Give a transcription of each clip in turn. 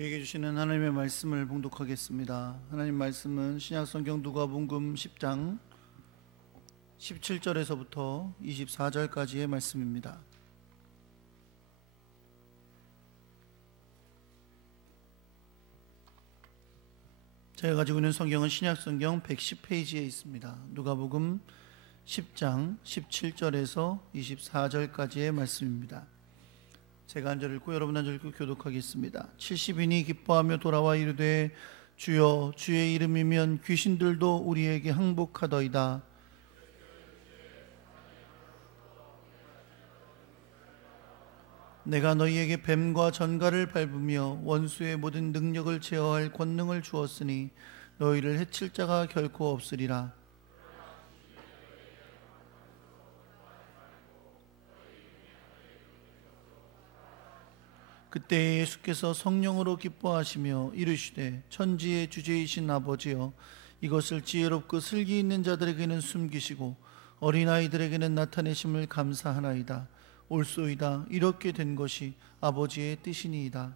우리에게 주시는 하나님의 말씀을 봉독하겠습니다. 하나님 말씀은 신약성경 누가복음 10장 17절에서부터 24절까지의 말씀입니다. 제가 가지고 있는 성경은 신약성경 110페이지에 있습니다. 누가복음 10장 17절에서 24절까지의 말씀입니다. 제가 한 절 읽고 여러분 한 절 읽고 교독하겠습니다. 70인이 기뻐하며 돌아와 이르되 주여 주의 이름이면 귀신들도 우리에게 항복하더이다. 내가 너희에게 뱀과 전갈을 밟으며 원수의 모든 능력을 제어할 권능을 주었으니 너희를 해칠 자가 결코 없으리라. 그때 예수께서 성령으로 기뻐하시며 이르시되 천지의 주제이신 아버지여 이것을 지혜롭고 슬기 있는 자들에게는 숨기시고 어린아이들에게는 나타내심을 감사하나이다. 옳소이다. 이렇게 된 것이 아버지의 뜻이니이다.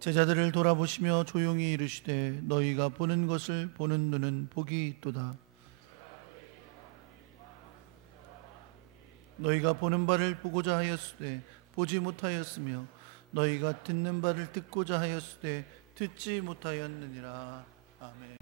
제자들을 돌아보시며 조용히 이르시되 너희가 보는 것을 보는 눈은 복이 있도다. 너희가 보는 바를 보고자 하였으되 보지 못하였으며 너희가 듣는 바를 듣고자 하였으되 듣지 못하였느니라. 아멘.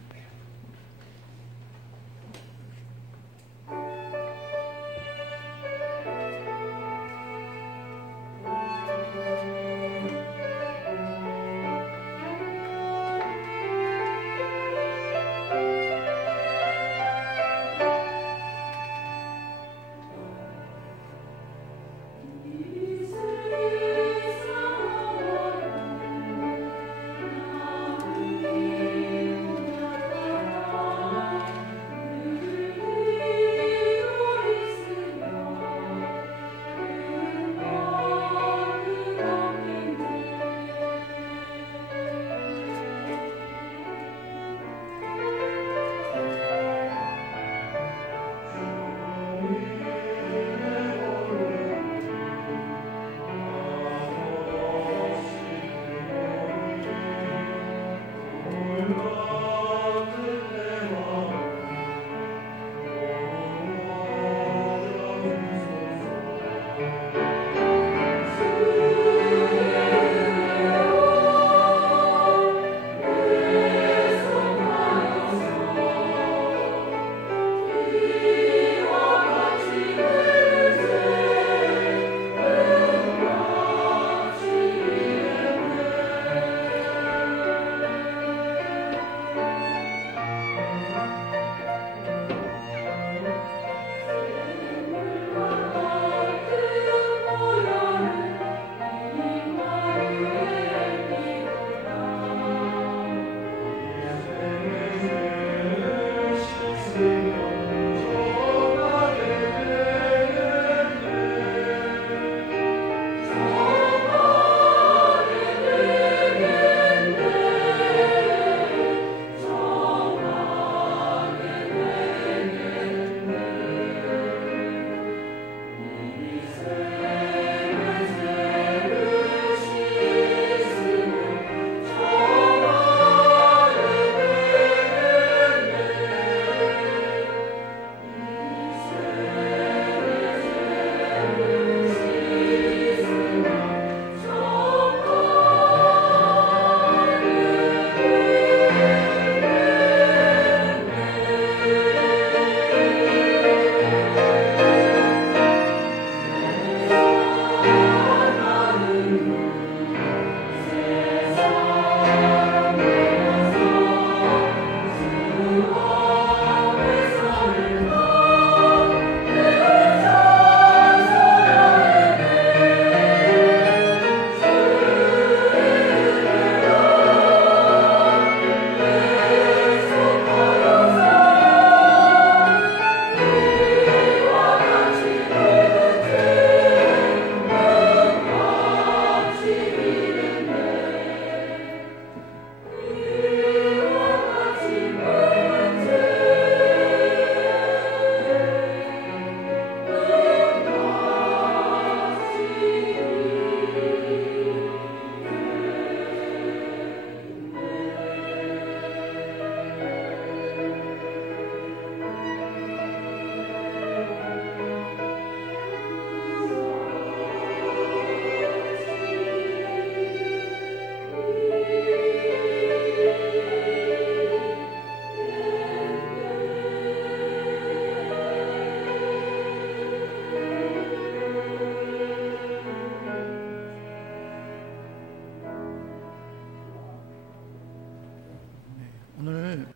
오늘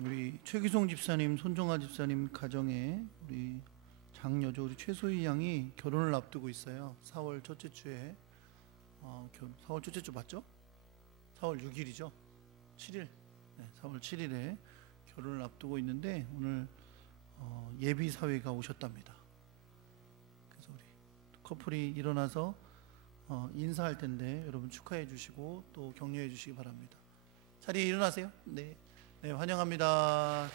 우리 최기송 집사님, 손정아 집사님 가정에 우리 장녀죠, 우리 최소희 양이 결혼을 앞두고 있어요. 4월 첫째 주에 4월 첫째 주 맞죠? 4월 6일이죠. 7일. 네, 4월 7일에 결혼을 앞두고 있는데 오늘 예비 사회가 오셨답니다. 그래서 우리 커플이 일어나서 인사할 텐데 여러분 축하해 주시고 또 격려해 주시기 바랍니다. 자리에 일어나세요. 네, 네, 환영합니다.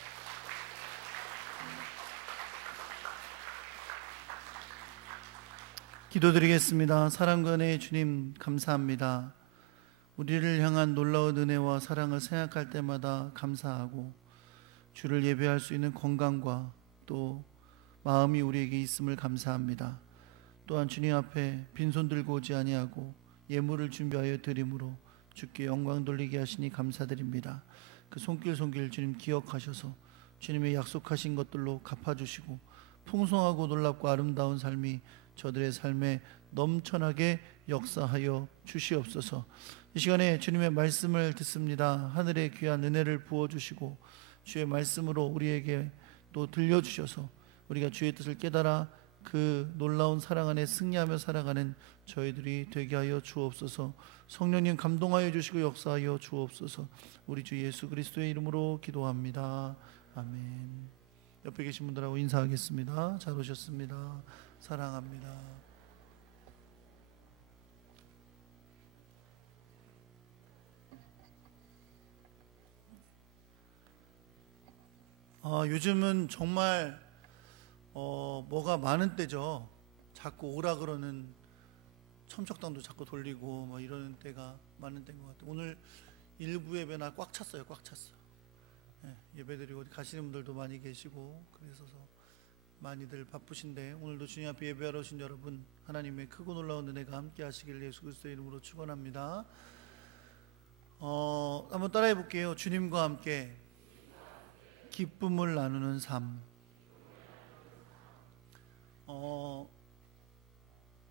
기도드리겠습니다. 사랑과 은혜의 주님, 감사합니다. 우리를 향한 놀라운 은혜와 사랑을 생각할 때마다 감사하고 주를 예배할 수 있는 건강과 또 마음이 우리에게 있음을 감사합니다. 또한 주님 앞에 빈손 들고 오지 아니하고 예물을 준비하여 드림으로 주께 영광 돌리게 하시니 감사드립니다. 그 손길 주님 기억하셔서 주님의 약속하신 것들로 갚아주시고 풍성하고 놀랍고 아름다운 삶이 저들의 삶에 넘쳐나게 역사하여 주시옵소서. 이 시간에 주님의 말씀을 듣습니다. 하늘의 귀한 은혜를 부어주시고 주의 말씀으로 우리에게 또 들려주셔서 우리가 주의 뜻을 깨달아 그 놀라운 사랑 안에 승리하며 살아가는 저희들이 되게 하여 주옵소서. 성령님 감동하여 주시고 역사하여 주옵소서. 우리 주 예수 그리스도의 이름으로 기도합니다. 아멘. 옆에 계신 분들하고 인사하겠습니다. 잘 오셨습니다. 사랑합니다. 요즘은 정말 뭐가 많은 때죠. 자꾸 오라 그러는 첨석당도 자꾸 돌리고 뭐 이러는 때가 많은 때인 것 같아요. 오늘 일부 예배나 꽉 찼어요. 꽉 찼어요. 네, 예배드리고 가시는 분들도 많이 계시고 그래서 많이들 바쁘신데 오늘도 주님 앞에 예배하러 오신 여러분, 하나님의 크고 놀라운 은혜가 함께 하시길 예수 그리스도의 이름으로 축원합니다. 한번 따라해 볼게요. 주님과 함께 기쁨을 나누는 삶.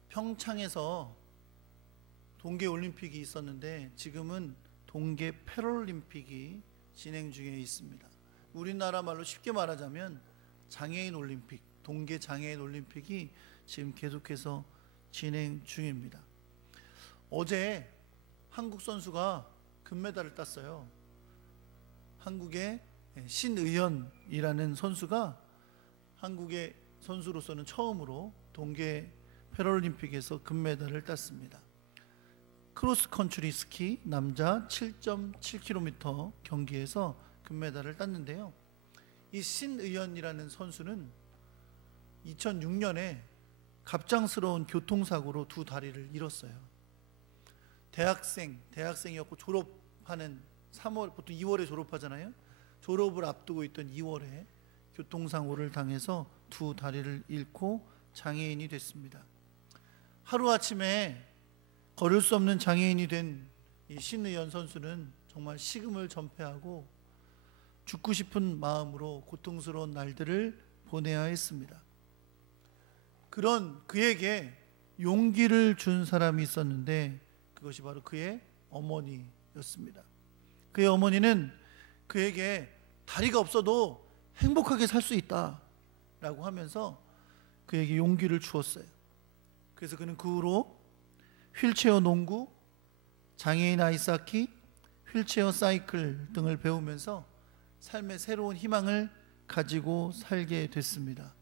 평창에서 동계올림픽이 있었는데 지금은 동계 패럴림픽이 진행 중에 있습니다. 우리나라 말로 쉽게 말하자면 장애인 올림픽, 동계 장애인 올림픽이 지금 계속해서 진행 중입니다. 어제 한국 선수가 금메달을 땄어요. 한국의 신의연이라는 선수가 한국의 선수로서는 처음으로 동계 패럴림픽에서 금메달을 땄습니다. 크로스컨트리 스키 남자 7.7km 경기에서 금메달을 땄는데요. 이 신의연이라는 선수는 2006년에 갑작스러운 교통사고로 두 다리를 잃었어요. 대학생이었고 졸업하는 3월, 보통 2월에 졸업하잖아요. 졸업을 앞두고 있던 2월에 교통사고를 당해서 두 다리를 잃고 장애인이 됐습니다. 하루아침에 걸을 수 없는 장애인이 된 이 신의연 선수는 정말 식음을 전폐하고 죽고 싶은 마음으로 고통스러운 날들을 보내야 했습니다. 그런 그에게 용기를 준 사람이 있었는데 그것이 바로 그의 어머니였습니다. 그의 어머니는 그에게 다리가 없어도 행복하게 살 수 있다라고 하면서 그에게 용기를 주었어요. 그래서 그는 그 후로 휠체어 농구, 장애인 아이스하키, 휠체어 사이클 등을 배우면서 삶의 새로운 희망을 가지고 살게 됐습니다.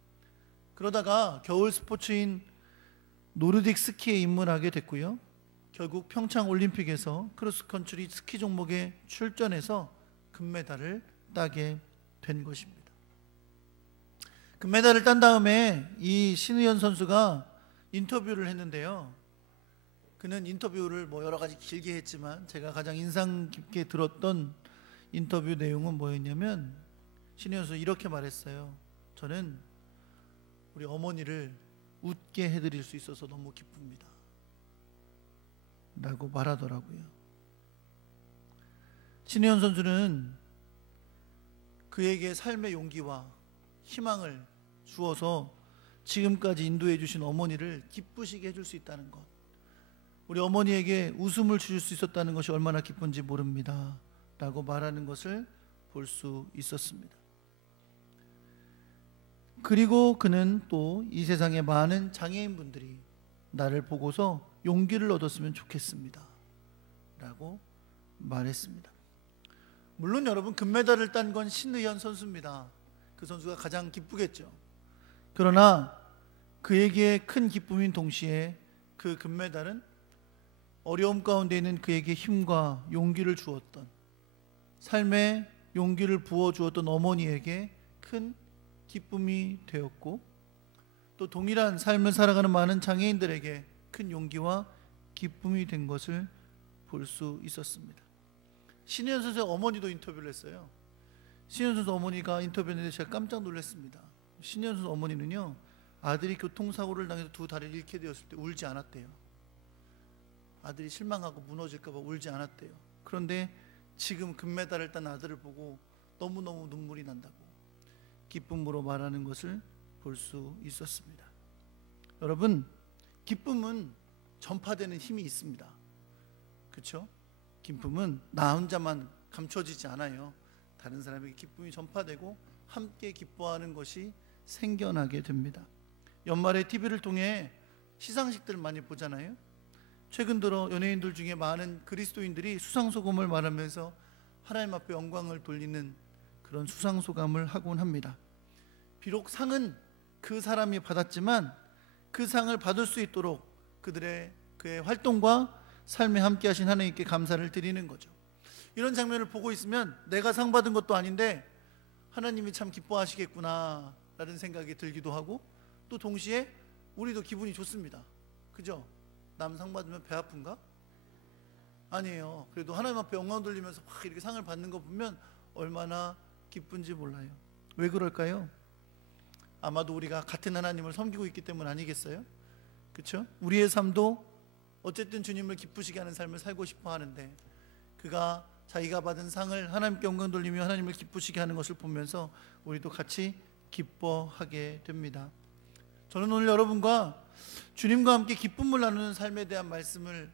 그러다가 겨울 스포츠인 노르딕 스키에 입문하게 됐고요. 결국 평창 올림픽에서 크로스컨트리 스키 종목에 출전해서 금메달을 따게 된 것입니다. 금메달을 딴 다음에 이 신의연 선수가 인터뷰를 했는데요. 그는 인터뷰를 여러 가지 길게 했지만 제가 가장 인상 깊게 들었던 인터뷰 내용은 뭐였냐면 신의연 선수 이렇게 말했어요. 저는 우리 어머니를 웃게 해드릴 수 있어서 너무 기쁩니다 라고 말하더라고요. 신의연 선수는 그에게 삶의 용기와 희망을 주어서 지금까지 인도해 주신 어머니를 기쁘시게 해줄 수 있다는 것, 우리 어머니에게 웃음을 주실 수 있었다는 것이 얼마나 기쁜지 모릅니다. 라고 말하는 것을 볼 수 있었습니다. 그리고 그는 또 이 세상의 많은 장애인분들이 나를 보고서 용기를 얻었으면 좋겠습니다 라고 말했습니다. 물론 여러분, 금메달을 딴 건 신의현 선수입니다. 그 선수가 가장 기쁘겠죠. 그러나 그에게 큰 기쁨인 동시에 그 금메달은 어려움 가운데 있는 그에게 힘과 용기를 주었던, 삶에 용기를 부어주었던 어머니에게 큰 기쁨이 되었고, 또 동일한 삶을 살아가는 많은 장애인들에게 큰 용기와 기쁨이 된 것을 볼 수 있었습니다. 신혜연 선수의 어머니도 인터뷰를 했어요. 신혜연 선수 어머니가 인터뷰했는데 제가 깜짝 놀랐습니다. 신혜연 선수 어머니는요, 아들이 교통사고를 당해서 두 다리를 잃게 되었을 때 울지 않았대요. 아들이 실망하고 무너질까 봐 울지 않았대요. 그런데 지금 금메달을 딴 아들을 보고 너무너무 눈물이 난다고 기쁨으로 말하는 것을 볼 수 있었습니다. 여러분, 기쁨은 전파되는 힘이 있습니다. 그렇죠? 기쁨은 나 혼자만 감춰지지 않아요. 다른 사람에게 기쁨이 전파되고 함께 기뻐하는 것이 생겨나게 됩니다. 연말에 TV를 통해 시상식들을 많이 보잖아요. 최근 들어 연예인들 중에 많은 그리스도인들이 수상소감을 말하면서 하나님 앞에 영광을 돌리는 그런 수상소감을 하곤 합니다. 비록 상은 그 사람이 받았지만 그 상을 받을 수 있도록 그의 활동과 삶에 함께 하신 하나님께 감사를 드리는 거죠. 이런 장면을 보고 있으면 내가 상 받은 것도 아닌데 하나님이 참 기뻐하시겠구나 라는 생각이 들기도 하고, 또 동시에 우리도 기분이 좋습니다. 그죠? 남 상 받으면 배 아픈가? 아니에요. 그래도 하나님 앞에 영광 돌리면서 막 이렇게 상을 받는 거 보면 얼마나 기쁜지 몰라요. 왜 그럴까요? 아마도 우리가 같은 하나님을 섬기고 있기 때문 아니겠어요? 그렇죠? 우리의 삶도 어쨌든 주님을 기쁘시게 하는 삶을 살고 싶어 하는데, 그가 자기가 받은 상을 하나님께 영광 돌리며 하나님을 기쁘시게 하는 것을 보면서 우리도 같이 기뻐하게 됩니다. 저는 오늘 여러분과 주님과 함께 기쁨을 나누는 삶에 대한 말씀을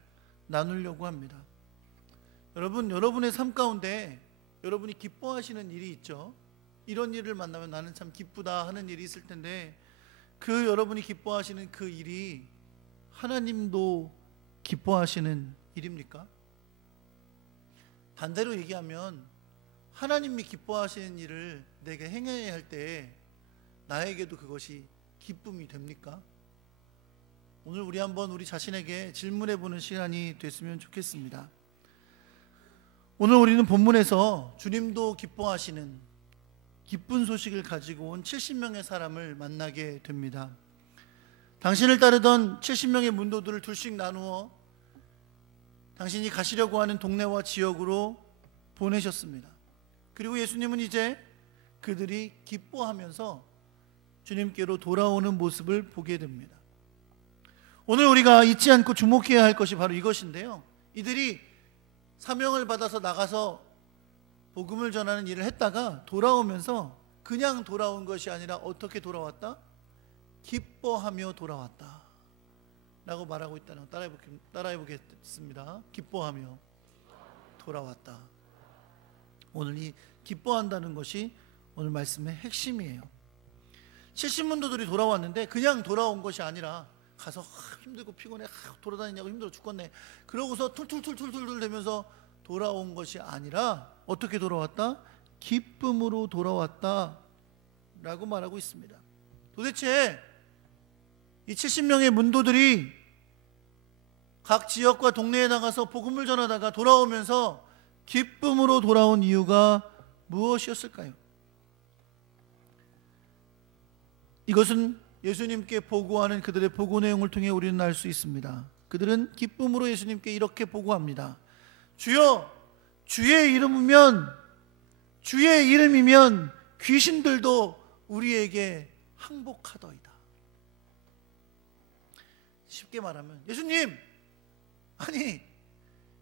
나누려고 합니다. 여러분, 여러분의 삶 가운데 여러분이 기뻐하시는 일이 있죠. 이런 일을 만나면 나는 참 기쁘다 하는 일이 있을 텐데, 그 여러분이 기뻐하시는 그 일이 하나님도 기뻐하시는 일입니까? 반대로 얘기하면 하나님이 기뻐하시는 일을 내게 행해야 할 때 나에게도 그것이 기쁨이 됩니까? 오늘 우리 한번 우리 자신에게 질문해 보는 시간이 됐으면 좋겠습니다. 오늘 우리는 본문에서 주님도 기뻐하시는 기쁜 소식을 가지고 온 70명의 사람을 만나게 됩니다. 당신을 따르던 70명의 문도들을 둘씩 나누어 당신이 가시려고 하는 동네와 지역으로 보내셨습니다. 그리고 예수님은 이제 그들이 기뻐하면서 주님께로 돌아오는 모습을 보게 됩니다. 오늘 우리가 잊지 않고 주목해야 할 것이 바로 이것인데요, 이들이 사명을 받아서 나가서 복음을 전하는 일을 했다가 돌아오면서 그냥 돌아온 것이 아니라 어떻게 돌아왔다? 기뻐하며 돌아왔다 라고 말하고 있다는 거 따라해 보겠습니다. 기뻐하며 돌아왔다. 오늘 이 기뻐한다는 것이 오늘 말씀의 핵심이에요. 70문도들이 돌아왔는데 그냥 돌아온 것이 아니라 가서 힘들고 피곤해, 돌아다니냐고 힘들어 죽겠네, 그러고서 툴툴툴툴툴 되면서 돌아온 것이 아니라 어떻게 돌아왔다? 기쁨으로 돌아왔다 라고 말하고 있습니다. 도대체 이 70명의 문도들이 각 지역과 동네에 나가서 복음을 전하다가 돌아오면서 기쁨으로 돌아온 이유가 무엇이었을까요? 이것은 예수님께 보고하는 그들의 보고 내용을 통해 우리는 알 수 있습니다. 그들은 기쁨으로 예수님께 이렇게 보고합니다. 주여, 주의 이름이면 귀신들도 우리에게 항복하더이다. 쉽게 말하면 예수님, 아니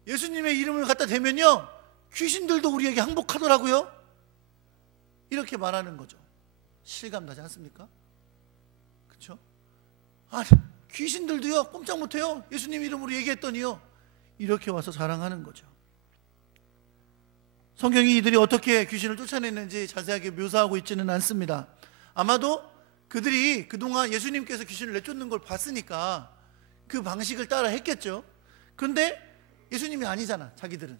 예수님의 이름을 갖다 대면요 귀신들도 우리에게 항복하더라고요. 이렇게 말하는 거죠. 실감나지 않습니까? 그렇죠? 아니 귀신들도요 꼼짝 못해요. 예수님 이름으로 얘기했더니요. 이렇게 와서 자랑하는 거죠. 성경이 이들이 어떻게 귀신을 쫓아냈는지 자세하게 묘사하고 있지는 않습니다. 아마도 그들이 그동안 예수님께서 귀신을 내쫓는 걸 봤으니까 그 방식을 따라 했겠죠. 그런데 예수님이 아니잖아, 자기들은.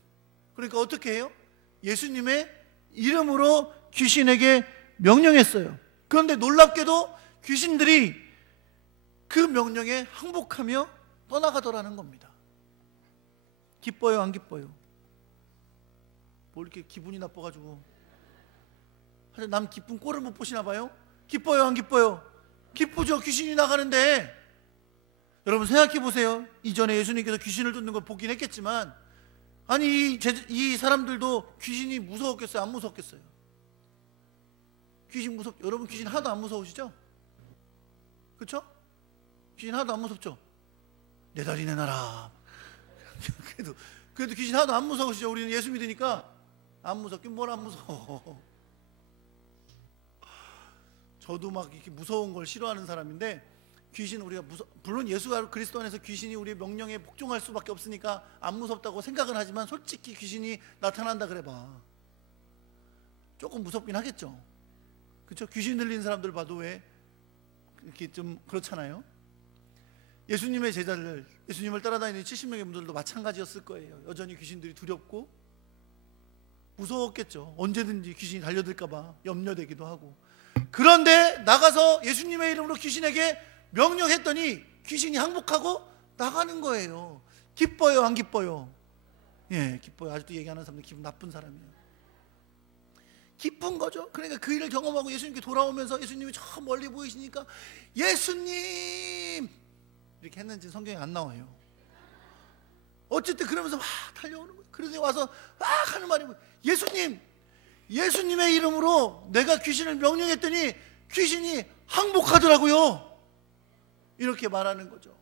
그러니까 어떻게 해요? 예수님의 이름으로 귀신에게 명령했어요. 그런데 놀랍게도 귀신들이 그 명령에 항복하며 떠나가더라는 겁니다. 기뻐요, 안 기뻐요? 뭐 이렇게 기분이 나빠가지고 남 기쁜 꼴을 못 보시나 봐요? 기뻐요, 안 기뻐요? 기쁘죠. 귀신이 나가는데. 여러분 생각해 보세요. 이전에 예수님께서 귀신을 쫓는 걸 보긴 했겠지만, 아니 이 사람들도 귀신이 무서웠겠어요, 안 무서웠겠어요? 귀신 여러분 귀신 하나도 안 무서우시죠? 그렇죠? 귀신 하나도 안 무섭죠? 내 다리 내놔라. 그래도 귀신 하나도 안 무서우시죠? 우리는 예수 믿으니까 안 무섭긴 뭘 안 무서워. 저도 막 이렇게 무서운 걸 싫어하는 사람인데, 귀신 우리가 물론 예수 그리스도 안에서 귀신이 우리의 명령에 복종할 수밖에 없으니까 안 무섭다고 생각은 하지만, 솔직히 귀신이 나타난다 그래봐 조금 무섭긴 하겠죠. 그렇죠? 귀신 들린 사람들 봐도 왜 이렇게 좀 그렇잖아요. 예수님의 제자들, 예수님을 따라다니는 70명의 분들도 마찬가지였을 거예요. 여전히 귀신들이 두렵고 무서웠겠죠. 언제든지 귀신이 달려들까 봐 염려되기도 하고. 그런데 나가서 예수님의 이름으로 귀신에게 명령했더니 귀신이 항복하고 나가는 거예요. 기뻐요, 안 기뻐요? 예, 기뻐요. 아직도 얘기하는 사람들 기분 나쁜 사람이에요. 기쁜 거죠. 그러니까 그 일을 경험하고 예수님께 돌아오면서 예수님이 저 멀리 보이시니까 예수님 이렇게 했는지 성경에 안 나와요. 어쨌든 그러면서 막 달려오는 거예요. 그래서 와서 막 하는 말이 뭐예요? 예수님, 예수님의 이름으로 내가 귀신을 명령했더니 귀신이 항복하더라고요. 이렇게 말하는 거죠.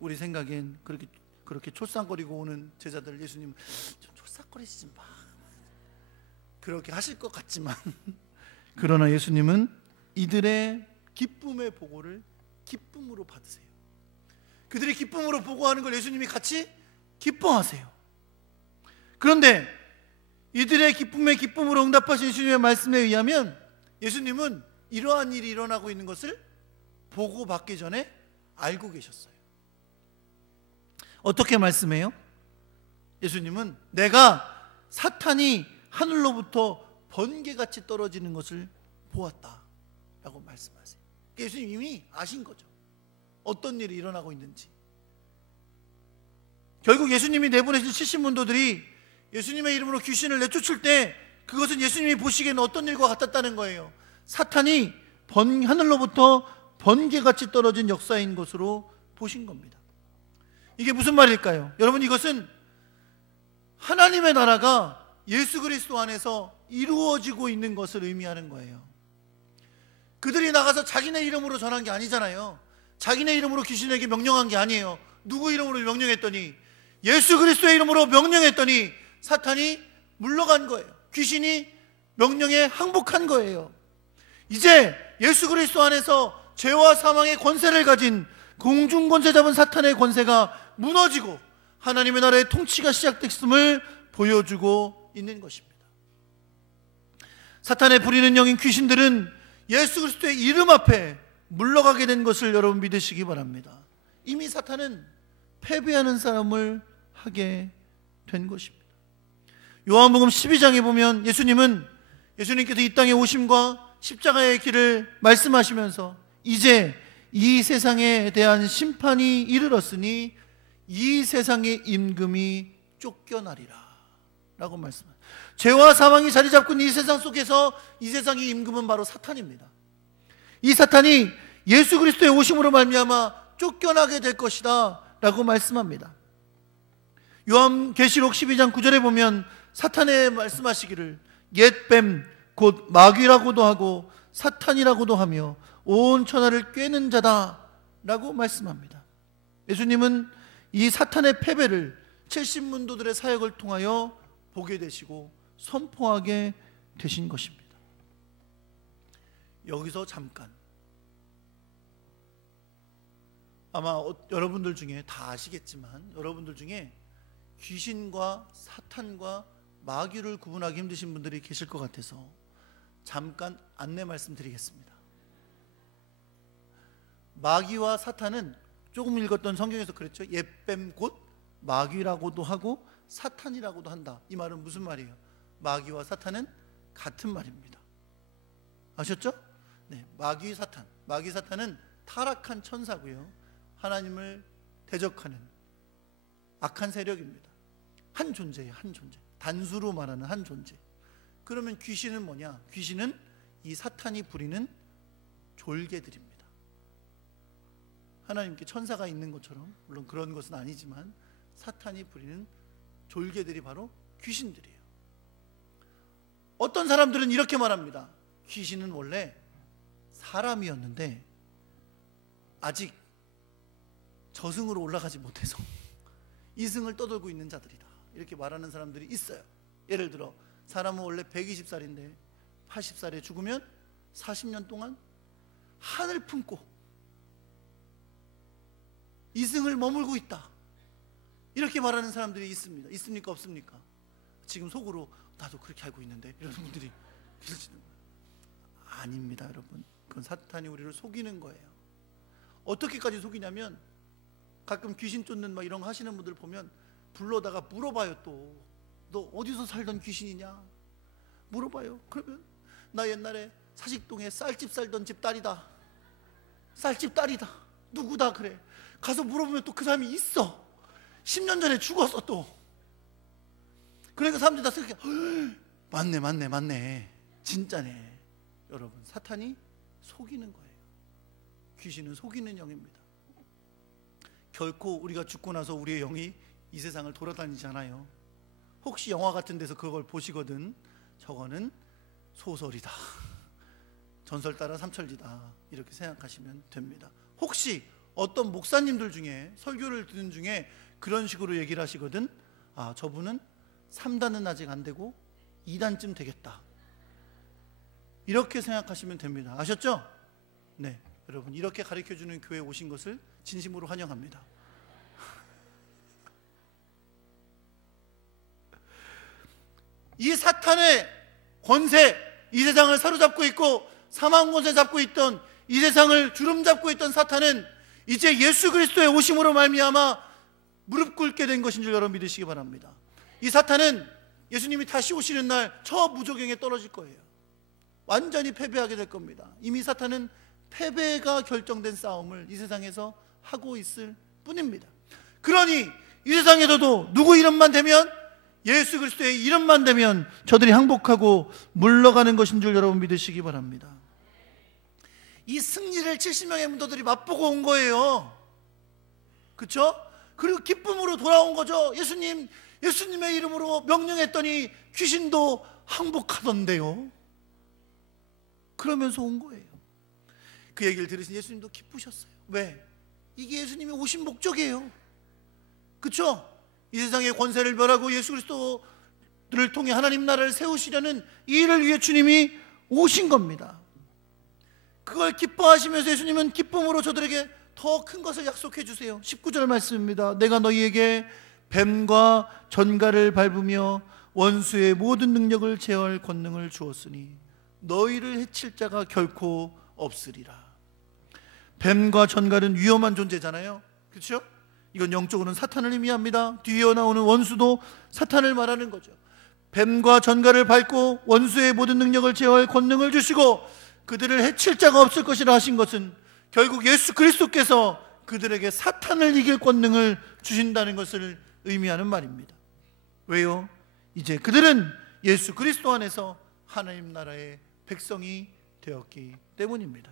우리 생각엔 그렇게 촐싹거리고 오는 제자들 예수님 좀 촐싹거리시지 마, 그렇게 하실 것 같지만 그러나 예수님은 이들의 기쁨의 보고를 기쁨으로 받으세요. 그들이 기쁨으로 보고하는 걸 예수님이 같이 기뻐하세요. 그런데 이들의 기쁨에 기쁨으로 응답하신 예수님의 말씀에 의하면 예수님은 이러한 일이 일어나고 있는 것을 보고받기 전에 알고 계셨어요. 어떻게 말씀해요? 예수님은 내가 사탄이 하늘로부터 번개같이 떨어지는 것을 보았다 라고 말씀하세요. 예수님 이미 아신 거죠. 어떤 일이 일어나고 있는지. 결국 예수님이 내보내신 70문도들이 예수님의 이름으로 귀신을 내쫓을 때 그것은 예수님이 보시기에는 어떤 일과 같았다는 거예요. 사탄이 하늘로부터 번개같이 떨어진 역사인 것으로 보신 겁니다. 이게 무슨 말일까요? 여러분, 이것은 하나님의 나라가 예수 그리스도 안에서 이루어지고 있는 것을 의미하는 거예요. 그들이 나가서 자기네 이름으로 전한 게 아니잖아요. 자기네 이름으로 귀신에게 명령한 게 아니에요. 누구 이름으로 명령했더니? 예수 그리스도의 이름으로 명령했더니 사탄이 물러간 거예요. 귀신이 명령에 항복한 거예요. 이제 예수 그리스도 안에서 죄와 사망의 권세를 가진 공중 권세 잡은 사탄의 권세가 무너지고 하나님의 나라의 통치가 시작됐음을 보여주고 있는 것입니다. 사탄의 부리는 영인 귀신들은 예수 그리스도의 이름 앞에 물러가게 된 것을 여러분 믿으시기 바랍니다. 이미 사탄은 패배하는 사람을 하게 된 것입니다. 요한복음 12장에 보면 예수님께서 이 땅에 오심과 십자가의 길을 말씀하시면서 이제 이 세상에 대한 심판이 이르렀으니 이 세상의 임금이 쫓겨나리라 라고 말씀합니다. 죄와 사망이 자리 잡고 있는 이 세상 속에서 이 세상의 임금은 바로 사탄입니다. 이 사탄이 예수 그리스도의 오심으로 말미암아 쫓겨나게 될 것이다 라고 말씀합니다. 요한계시록 12장 9절에 보면 사탄의 말씀하시기를 옛뱀 곧 마귀라고도 하고 사탄이라고도 하며 온 천하를 꿰는 자다 라고 말씀합니다. 예수님은 이 사탄의 패배를 70문도들의 사역을 통하여 보게 되시고 선포하게 되신 것입니다. 여기서 잠깐, 아마 여러분들 중에 다 아시겠지만 여러분들 중에 귀신과 사탄과 마귀를 구분하기 힘드신 분들이 계실 것 같아서 잠깐 안내 말씀드리겠습니다. 마귀와 사탄은 조금 읽었던 성경에서 그랬죠. 옛뱀 곧 마귀라고도 하고 사탄이라고도 한다. 이 말은 무슨 말이에요? 마귀와 사탄은 같은 말입니다. 아셨죠? 네, 마귀 사탄. 마귀 사탄은 타락한 천사고요. 하나님을 대적하는 악한 세력입니다. 한 존재예요. 한 존재. 단수로 말하는 한 존재. 그러면 귀신은 뭐냐? 귀신은 이 사탄이 부리는 졸개들입니다. 하나님께 천사가 있는 것처럼, 물론 그런 것은 아니지만 사탄이 부리는 졸개들이 바로 귀신들이에요. 어떤 사람들은 이렇게 말합니다. 귀신은 원래 사람이었는데 아직 저승으로 올라가지 못해서 이승을 떠돌고 있는 자들이다. 이렇게 말하는 사람들이 있어요. 예를 들어 사람은 원래 120살인데 80살에 죽으면 40년 동안 하늘 품고 이승을 머물고 있다. 이렇게 말하는 사람들이 있습니다. 있습니까? 없습니까? 지금 속으로 나도 그렇게 알고 있는데 이런 분들이 계시는 거예요. 아닙니다, 여러분. 그건 사탄이 우리를 속이는 거예요. 어떻게까지 속이냐면 가끔 귀신 쫓는 막 이런 거 하시는 분들 보면 불러다가 물어봐요. 또 너 어디서 살던 귀신이냐 물어봐요. 그러면 나 옛날에 사직동에 쌀집 살던 집 딸이다. 쌀집 딸이다. 누구다 그래. 가서 물어보면 또 그 사람이 있어. 10년 전에 죽었어 또. 그러니까 사람들이 다 생각해. 맞네 진짜네. 여러분, 사탄이 속이는 거예요. 귀신은 속이는 영입니다. 결코 우리가 죽고 나서 우리의 영이 이 세상을 돌아다니지 않아요. 혹시 영화 같은 데서 그걸 보시거든, 저거는 소설이다, 전설 따라 삼천리다, 이렇게 생각하시면 됩니다. 혹시 어떤 목사님들 중에 설교를 듣는 중에 그런 식으로 얘기를 하시거든, 아, 저분은 3단은 아직 안 되고 2단쯤 되겠다, 이렇게 생각하시면 됩니다. 아셨죠? 네, 여러분, 이렇게 가르쳐주는 교회에 오신 것을 진심으로 환영합니다. 이 사탄의 권세, 이 세상을 사로잡고 있고 사망 권세 잡고 있던, 이 세상을 주름 잡고 있던 사탄은 이제 예수 그리스도의 오심으로 말미암아 무릎 꿇게 된 것인 줄 여러분 믿으시기 바랍니다. 이 사탄은 예수님이 다시 오시는 날 저 무저경에 떨어질 거예요. 완전히 패배하게 될 겁니다. 이미 사탄은 패배가 결정된 싸움을 이 세상에서 하고 있을 뿐입니다. 그러니 이 세상에서도 누구 이름만 대면, 예수 그리스도의 이름만 대면 저들이 항복하고 물러가는 것인 줄 여러분 믿으시기 바랍니다. 이 승리를 70명의 문도들이 맛보고 온 거예요. 그렇죠? 그리고 기쁨으로 돌아온 거죠. 예수님의 이름으로 명령했더니 귀신도 항복하던데요. 그러면서 온 거예요. 그 얘기를 들으신 예수님도 기쁘셨어요. 왜? 이게 예수님이 오신 목적이에요. 그렇죠? 이 세상의 권세를 멸하고 예수 그리스도를 통해 하나님 나라를 세우시려는 이 일을 위해 주님이 오신 겁니다. 그걸 기뻐하시면서 예수님은 기쁨으로 저들에게 더 큰 것을 약속해 주세요. 19절 말씀입니다. 내가 너희에게 뱀과 전갈을 밟으며 원수의 모든 능력을 제어할 권능을 주었으니 너희를 해칠 자가 결코 없으리라. 뱀과 전갈은 위험한 존재잖아요. 그렇죠? 이건 영적으로는 사탄을 의미합니다. 뒤에 나오는 원수도 사탄을 말하는 거죠. 뱀과 전갈을 밟고 원수의 모든 능력을 제어할 권능을 주시고 그들을 해칠 자가 없을 것이라 하신 것은 결국 예수 그리스도께서 그들에게 사탄을 이길 권능을 주신다는 것을 의미하는 말입니다. 왜요? 이제 그들은 예수 그리스도 안에서 하나님 나라의 백성이 되었기 때문입니다.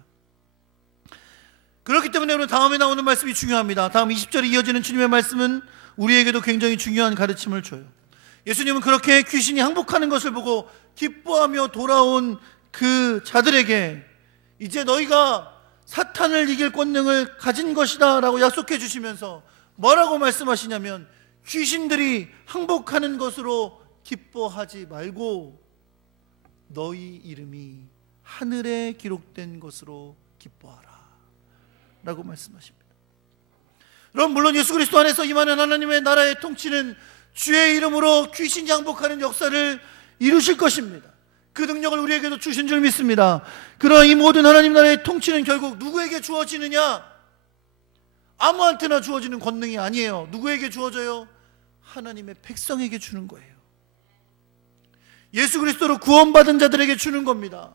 그렇기 때문에 오늘 다음에 나오는 말씀이 중요합니다. 다음 20절에 이어지는 주님의 말씀은 우리에게도 굉장히 중요한 가르침을 줘요. 예수님은 그렇게 귀신이 항복하는 것을 보고 기뻐하며 돌아온 그 자들에게 이제 너희가 사탄을 이길 권능을 가진 것이다 라고 약속해 주시면서 뭐라고 말씀하시냐면, 귀신들이 항복하는 것으로 기뻐하지 말고 너희 이름이 하늘에 기록된 것으로 기뻐하라 라고 말씀하십니다. 여러분, 물론 예수 그리스도 안에서 임하는 하나님의 나라의 통치는 주의 이름으로 귀신 양복하는 역사를 이루실 것입니다. 그 능력을 우리에게도 주신 줄 믿습니다. 그러나 이 모든 하나님 나라의 통치는 결국 누구에게 주어지느냐? 아무한테나 주어지는 권능이 아니에요. 누구에게 주어져요? 하나님의 백성에게 주는 거예요. 예수 그리스도로 구원받은 자들에게 주는 겁니다.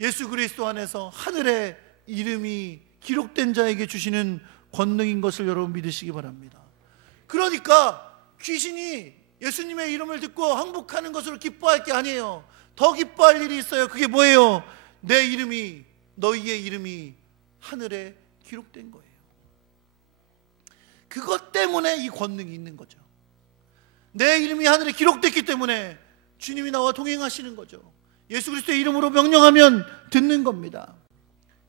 예수 그리스도 안에서 하늘의 이름이 기록된 자에게 주시는 권능인 것을 여러분 믿으시기 바랍니다. 그러니까 귀신이 예수님의 이름을 듣고 항복하는 것으로 기뻐할 게 아니에요. 더 기뻐할 일이 있어요. 그게 뭐예요? 내 이름이, 너희의 이름이 하늘에 기록된 거예요. 그것 때문에 이 권능이 있는 거죠. 내 이름이 하늘에 기록됐기 때문에 주님이 나와 동행하시는 거죠. 예수 그리스도의 이름으로 명령하면 듣는 겁니다.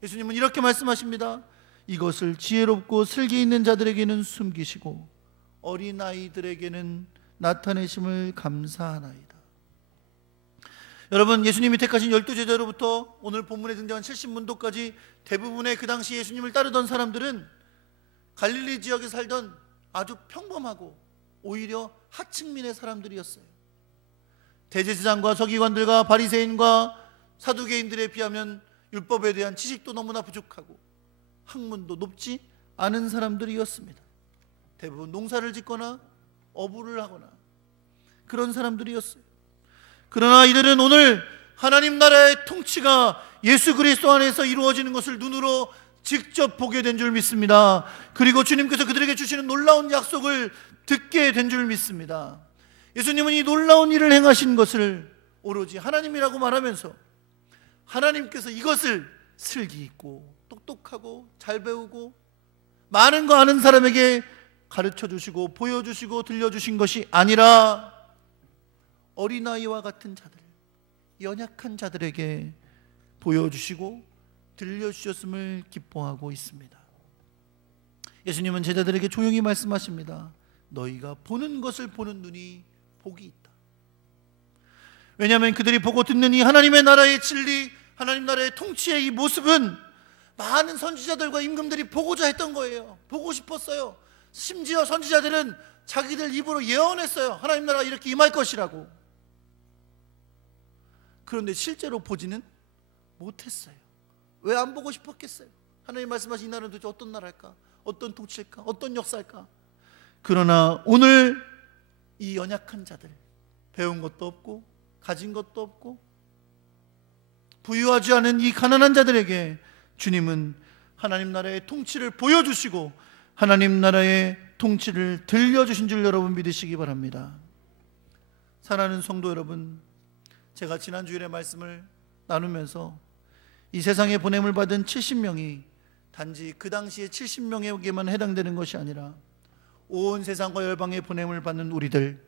예수님은 이렇게 말씀하십니다. 이것을 지혜롭고 슬기 있는 자들에게는 숨기시고 어린아이들에게는 나타내심을 감사하나이다. 여러분, 예수님이 택하신 12제자로부터 오늘 본문에 등장한 70문도까지 대부분의 그 당시 예수님을 따르던 사람들은 갈릴리 지역에 살던 아주 평범하고 오히려 하층민의 사람들이었어요. 대제사장과 서기관들과 바리새인과 사두개인들에 비하면 율법에 대한 지식도 너무나 부족하고 학문도 높지 않은 사람들이었습니다. 대부분 농사를 짓거나 어부를 하거나 그런 사람들이었어요. 그러나 이들은 오늘 하나님 나라의 통치가 예수 그리스도 안에서 이루어지는 것을 눈으로 직접 보게 된 줄 믿습니다. 그리고 주님께서 그들에게 주시는 놀라운 약속을 듣게 된 줄 믿습니다. 예수님은 이 놀라운 일을 행하신 것을 오로지 하나님이라고 말하면서 하나님께서 이것을 슬기 있고 똑똑하고 잘 배우고 많은 거 아는 사람에게 가르쳐 주시고 보여주시고 들려주신 것이 아니라 어린아이와 같은 자들, 연약한 자들에게 보여주시고 들려주셨음을 기뻐하고 있습니다. 예수님은 제자들에게 조용히 말씀하십니다. 너희가 보는 것을 보는 눈이 복이 있다. 왜냐하면 그들이 보고 듣는 이 하나님의 나라의 진리, 하나님 나라의 통치의 이 모습은 많은 선지자들과 임금들이 보고자 했던 거예요. 보고 싶었어요. 심지어 선지자들은 자기들 입으로 예언했어요. 하나님 나라가 이렇게 임할 것이라고. 그런데 실제로 보지는 못했어요. 왜 안 보고 싶었겠어요? 하나님 말씀하신 이 나라는 도대체 어떤 나라일까? 어떤 통치일까? 어떤 역사일까? 그러나 오늘 이 연약한 자들, 배운 것도 없고 가진 것도 없고 부유하지 않은 이 가난한 자들에게 주님은 하나님 나라의 통치를 보여주시고 하나님 나라의 통치를 들려주신 줄 여러분 믿으시기 바랍니다. 사랑하는 성도 여러분, 제가 지난 주일에 말씀을 나누면서 이 세상에 보냄을 받은 70명이 단지 그 당시에 70명에게만 해당되는 것이 아니라 온 세상과 열방에 보냄을 받는 우리들,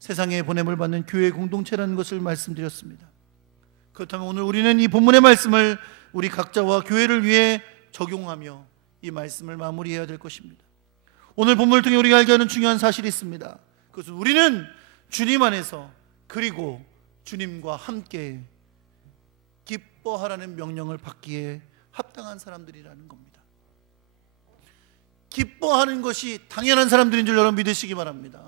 세상에 보냄을 받는 교회 공동체라는 것을 말씀드렸습니다. 그렇다면 오늘 우리는 이 본문의 말씀을 우리 각자와 교회를 위해 적용하며 이 말씀을 마무리해야 될 것입니다. 오늘 본문을 통해 우리가 알게 하는 중요한 사실이 있습니다. 그것은 우리는 주님 안에서 그리고 주님과 함께 기뻐하라는 명령을 받기에 합당한 사람들이라는 겁니다. 기뻐하는 것이 당연한 사람들인 줄 여러분 믿으시기 바랍니다.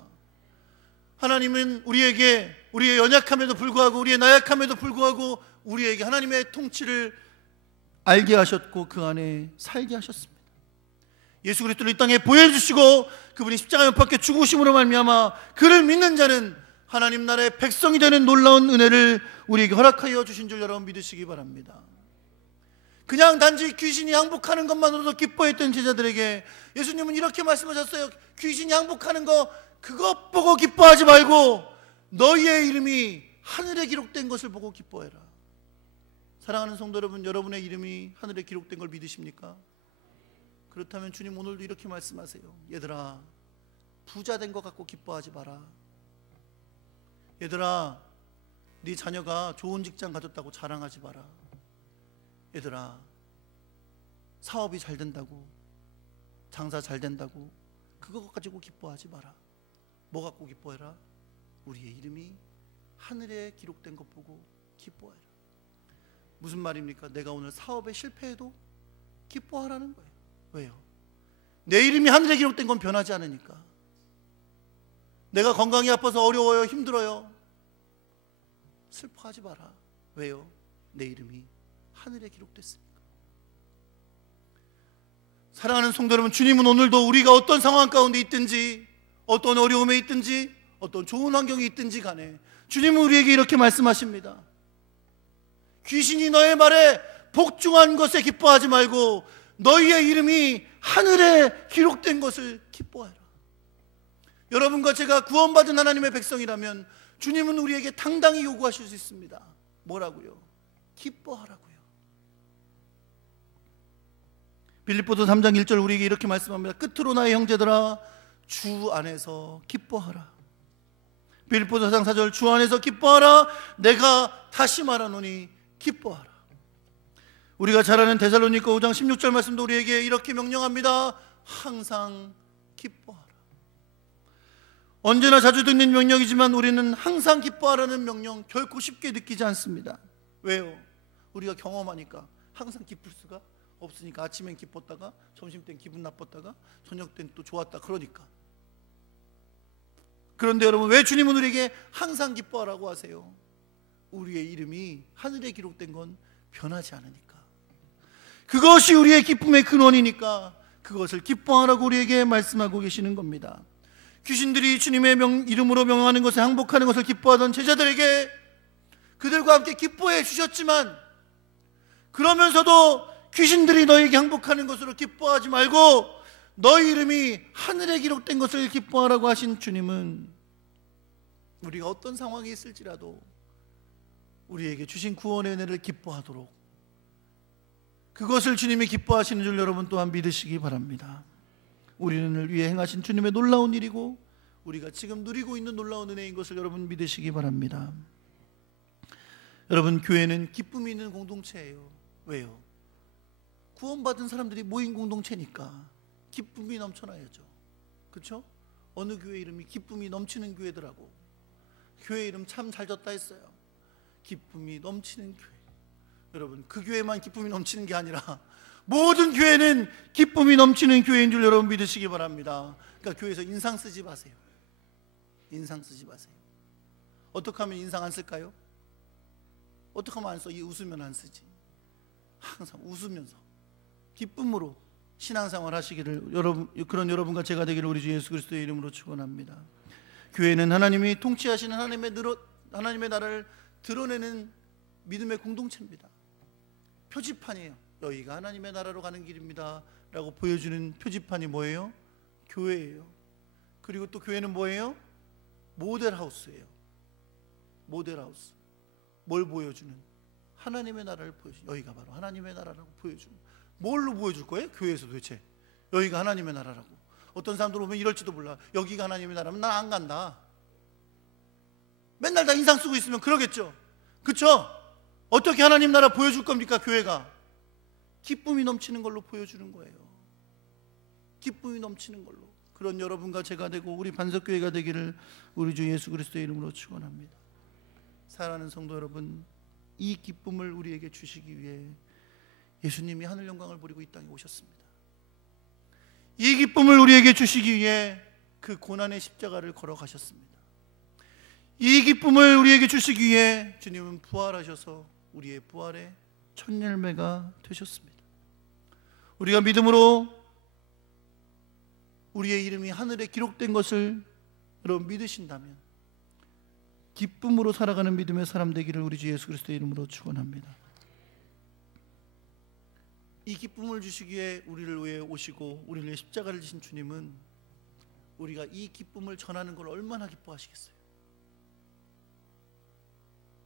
하나님은 우리에게 우리의 연약함에도 불구하고 우리의 나약함에도 불구하고 우리에게 하나님의 통치를 알게 하셨고 그 안에 살게 하셨습니다. 예수 그리스도를 이 땅에 보여주시고 그분이 십자가에 못 박혀 죽으심으로 말미암아 그를 믿는 자는 하나님 나라의 백성이 되는 놀라운 은혜를 우리에게 허락하여 주신 줄 여러분 믿으시기 바랍니다. 그냥 단지 귀신이 항복하는 것만으로도 기뻐했던 제자들에게 예수님은 이렇게 말씀하셨어요. 귀신이 항복하는 거 그것 보고 기뻐하지 말고 너희의 이름이 하늘에 기록된 것을 보고 기뻐해라. 사랑하는 성도 여러분, 여러분의 이름이 하늘에 기록된 걸 믿으십니까? 그렇다면 주님 오늘도 이렇게 말씀하세요. 얘들아, 부자 된 것 갖고 기뻐하지 마라. 얘들아, 네 자녀가 좋은 직장 가졌다고 자랑하지 마라. 얘들아, 사업이 잘 된다고, 장사 잘 된다고 그거 가지고 기뻐하지 마라. 뭐 갖고 기뻐해라? 우리의 이름이 하늘에 기록된 것 보고 기뻐해라. 무슨 말입니까? 내가 오늘 사업에 실패해도 기뻐하라는 거예요. 왜요? 내 이름이 하늘에 기록된 건 변하지 않으니까. 내가 건강이 아파서 어려워요, 힘들어요. 슬퍼하지 마라. 왜요? 내 이름이 하늘에 기록됐습니다. 사랑하는 성도 여러분, 주님은 오늘도 우리가 어떤 상황 가운데 있든지, 어떤 어려움에 있든지, 어떤 좋은 환경이 있든지 간에 주님은 우리에게 이렇게 말씀하십니다. 귀신이 너의 말에 복종한 것에 기뻐하지 말고 너희의 이름이 하늘에 기록된 것을 기뻐하라. 여러분과 제가 구원받은 하나님의 백성이라면 주님은 우리에게 당당히 요구하실 수 있습니다. 뭐라고요? 기뻐하라고요. 빌립보서 3장 1절 우리에게 이렇게 말씀합니다. 끝으로 나의 형제들아, 주 안에서 기뻐하라. 빌립보서 4장 4절 주 안에서 기뻐하라. 내가 다시 말하노니 기뻐하라. 우리가 잘 아는 데살로니가 5장 16절 말씀도 우리에게 이렇게 명령합니다. 항상 기뻐하라. 언제나 자주 듣는 명령이지만 우리는 항상 기뻐하라는 명령 결코 쉽게 느끼지 않습니다. 왜요? 우리가 경험하니까. 항상 기쁠 수가 없으니까. 아침엔 기뻤다가 점심 땐 기분 나빴다가 저녁 땐 또 좋았다 그러니까. 그런데 여러분, 왜 주님은 우리에게 항상 기뻐하라고 하세요? 우리의 이름이 하늘에 기록된 건 변하지 않으니까. 그것이 우리의 기쁨의 근원이니까 그것을 기뻐하라고 우리에게 말씀하고 계시는 겁니다. 귀신들이 주님의 이름으로 명하는 것에 항복하는 것을 기뻐하던 제자들에게 그들과 함께 기뻐해 주셨지만, 그러면서도 귀신들이 너에게 항복하는 것으로 기뻐하지 말고 너희 이름이 하늘에 기록된 것을 기뻐하라고 하신 주님은 우리가 어떤 상황에 있을지라도 우리에게 주신 구원의 은혜를 기뻐하도록, 그것을 주님이 기뻐하시는 줄 여러분 또한 믿으시기 바랍니다. 우리를 위해 행하신 주님의 놀라운 일이고 우리가 지금 누리고 있는 놀라운 은혜인 것을 여러분 믿으시기 바랍니다. 여러분, 교회는 기쁨이 있는 공동체예요. 왜요? 구원받은 사람들이 모인 공동체니까 기쁨이 넘쳐나야죠. 그렇죠? 어느 교회 이름이 기쁨이 넘치는 교회더라고. 교회 이름 참 잘 졌다 했어요. 기쁨이 넘치는 교회. 여러분, 그 교회만 기쁨이 넘치는 게 아니라 모든 교회는 기쁨이 넘치는 교회인 줄 여러분 믿으시기 바랍니다. 그러니까 교회에서 인상 쓰지 마세요. 인상 쓰지 마세요. 어떻게 하면 인상 안 쓸까요? 어떻게 하면 안 써? 웃으면 안 쓰지. 항상 웃으면서 기쁨으로 신앙생활 하시기를 그런 여러분과 제가 되기를 우리 주 예수 그리스도의 이름으로 축원합니다. 교회는 하나님이 통치하시는 하나님의 나라를 드러내는 믿음의 공동체입니다. 표지판이에요. 여기가 하나님의 나라로 가는 길입니다 라고 보여주는 표지판이 뭐예요? 교회예요. 그리고 또 교회는 뭐예요? 모델하우스예요. 모델하우스. 뭘 보여주는? 하나님의 나라를 보여주는. 여기가 바로 하나님의 나라라고 보여주는. 뭘로 보여줄 거예요? 교회에서 도대체 여기가 하나님의 나라라고. 어떤 사람들 오면 이럴지도 몰라. 여기가 하나님의 나라면 난 안 간다. 맨날 다 인상 쓰고 있으면 그러겠죠. 그쵸? 어떻게 하나님 나라 보여줄 겁니까? 교회가 기쁨이 넘치는 걸로 보여주는 거예요. 기쁨이 넘치는 걸로. 그런 여러분과 제가 되고 우리 반석교회가 되기를 우리 주 예수 그리스도의 이름으로 축원합니다. 사랑하는 성도 여러분, 이 기쁨을 우리에게 주시기 위해 예수님이 하늘 영광을 버리고 이 땅에 오셨습니다. 이 기쁨을 우리에게 주시기 위해 그 고난의 십자가를 걸어가셨습니다. 이 기쁨을 우리에게 주시기 위해 주님은 부활하셔서 우리의 부활의 첫 열매가 되셨습니다. 우리가 믿음으로 우리의 이름이 하늘에 기록된 것을 여러분 믿으신다면 기쁨으로 살아가는 믿음의 사람 되기를 우리 주 예수 그리스도의 이름으로 축원합니다. 이 기쁨을 주시기에 우리를 위해 오시고 우리를 위해 십자가를 지신 주님은 우리가 이 기쁨을 전하는 걸 얼마나 기뻐하시겠어요.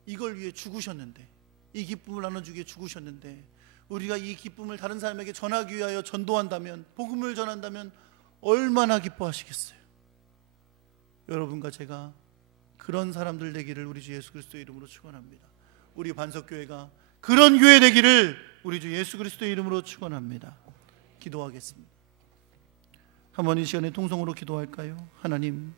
이걸 위해 죽으셨는데, 이 기쁨을 나눠주기 위해 죽으셨는데 우리가 이 기쁨을 다른 사람에게 전하기 위하여 전도한다면, 복음을 전한다면 얼마나 기뻐하시겠어요. 여러분과 제가 그런 사람들 되기를 우리 주 예수 그리스도의 이름으로 축원합니다. 우리 반석교회가 그런 교회 되기를 우리 주 예수 그리스도의 이름으로 축원합니다. 기도하겠습니다. 한번 이 시간에 통성으로 기도할까요? 하나님,